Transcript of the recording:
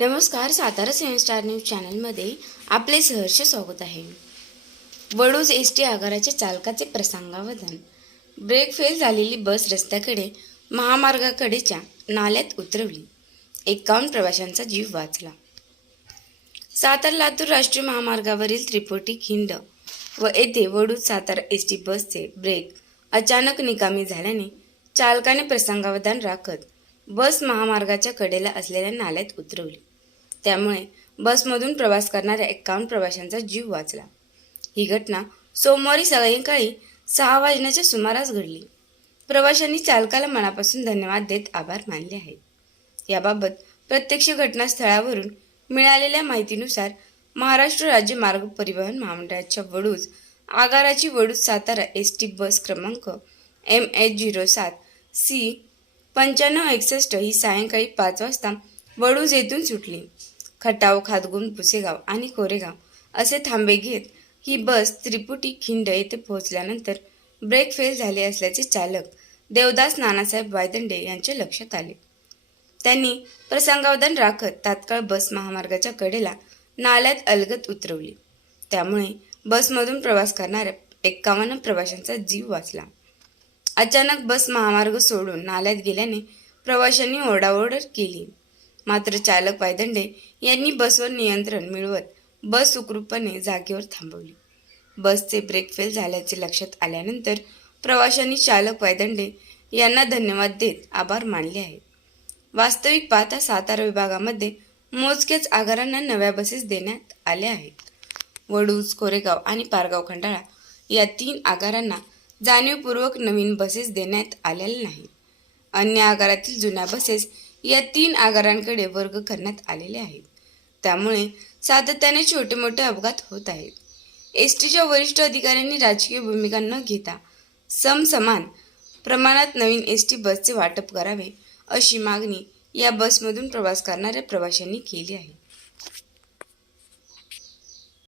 नमस्कार सातारा सेवन star news चॅनलमध्ये आपले सहर्ष स्वागत आहे. वडूज एस टी आगाराच्या चालकाचे प्रसंगावधान. ब्रेक फेल झालेली बस रस्त्याकडे महामार्गाकडेच्या नाल्यात उतरवली. एकावन्न प्रवाशांचा जीव वाचला. सातारा लातूर राष्ट्रीय महामार्गावरील त्रिपोटी खिंड व येथे वडूज सातारा एस टी बसचे ब्रेक अचानक निकामी झाल्याने चालकाने प्रसंगावधान राखत बस महामार्गाच्या कडेला असलेल्या नाल्यात उतरवली. त्यामुळे बसमधून प्रवास करणाऱ्या एकावन्न प्रवाशांचा जीव वाचला. ही घटना सोमवारी सायंकाळी सहा वाजण्याच्या सुमारास घडली. प्रवाशांनी चालकाला मनापासून धन्यवाद देत आभार मानले आहेत. याबाबत प्रत्यक्ष घटनास्थळावरून मिळालेल्या माहितीनुसार महाराष्ट्र राज्य मार्ग परिवहन महामंडळाच्या Vaduj आगाराची Vaduj Satara S T bus क्रमांक एम एच झिरो सात सी पंच्याण्णव एकसष्ट ही सायंकाळी पाच वाजता वडूज येथून सुटली. खटाव खातगुण पुसेगाव आणि कोरेगाव असे थांबे घेत ही बस त्रिपुटी खिंड येथे पोहोचल्यानंतर ब्रेक फेल झाले असल्याचे चालक देवदास नानासाहेब वायदंडे यांच्या लक्षात आले. त्यांनी प्रसंगावधान राखत तात्काळ बस महामार्गाच्या कडेला नाल्यात अलगत उतरवली. त्यामुळे बसमधून प्रवास करणाऱ्या एक्कावन्न प्रवाशांचा जीव वाचला. अचानक बस महामार्ग सोडून नाल्यात गेल्याने प्रवाशांनी ओरडाओरड केली. मात्र चालक वायदंडे यांनी बसवर नियंत्रण मिळवत बस सुखरूपपणे जागेवर थांबवली. बसचे ब्रेक फेल झाल्याचे लक्षात आल्यानंतर प्रवाशांनी चालक वायदंडे यांना धन्यवाद देत आभार मानले आहेत. वास्तविक पाहता सातारा विभागामध्ये मोजकेच आगारांना नव्या बसेस देण्यात आल्या आहेत. वडूज कोरेगाव आणि पारगाव खंडाळा या तीन आगारांना जाणीवपूर्वक नवीन बसेस देण्यात आलेल्या नाही अन्य आगारातील जुन्या बसेस या तीन आगारांकडे वर्ग करण्यात आलेले आहेत. त्यामुळे सातत्याने छोटे मोठे अपघात होत आहेत. एस टीच्या वरिष्ठ अधिकाऱ्यांनी राजकीय भूमिका न घेता समसमान प्रमाणात नवीन एस टी बसचे वाटप करावे अशी मागणी या बसमधून प्रवास करणाऱ्या प्रवाशांनी केली आहे.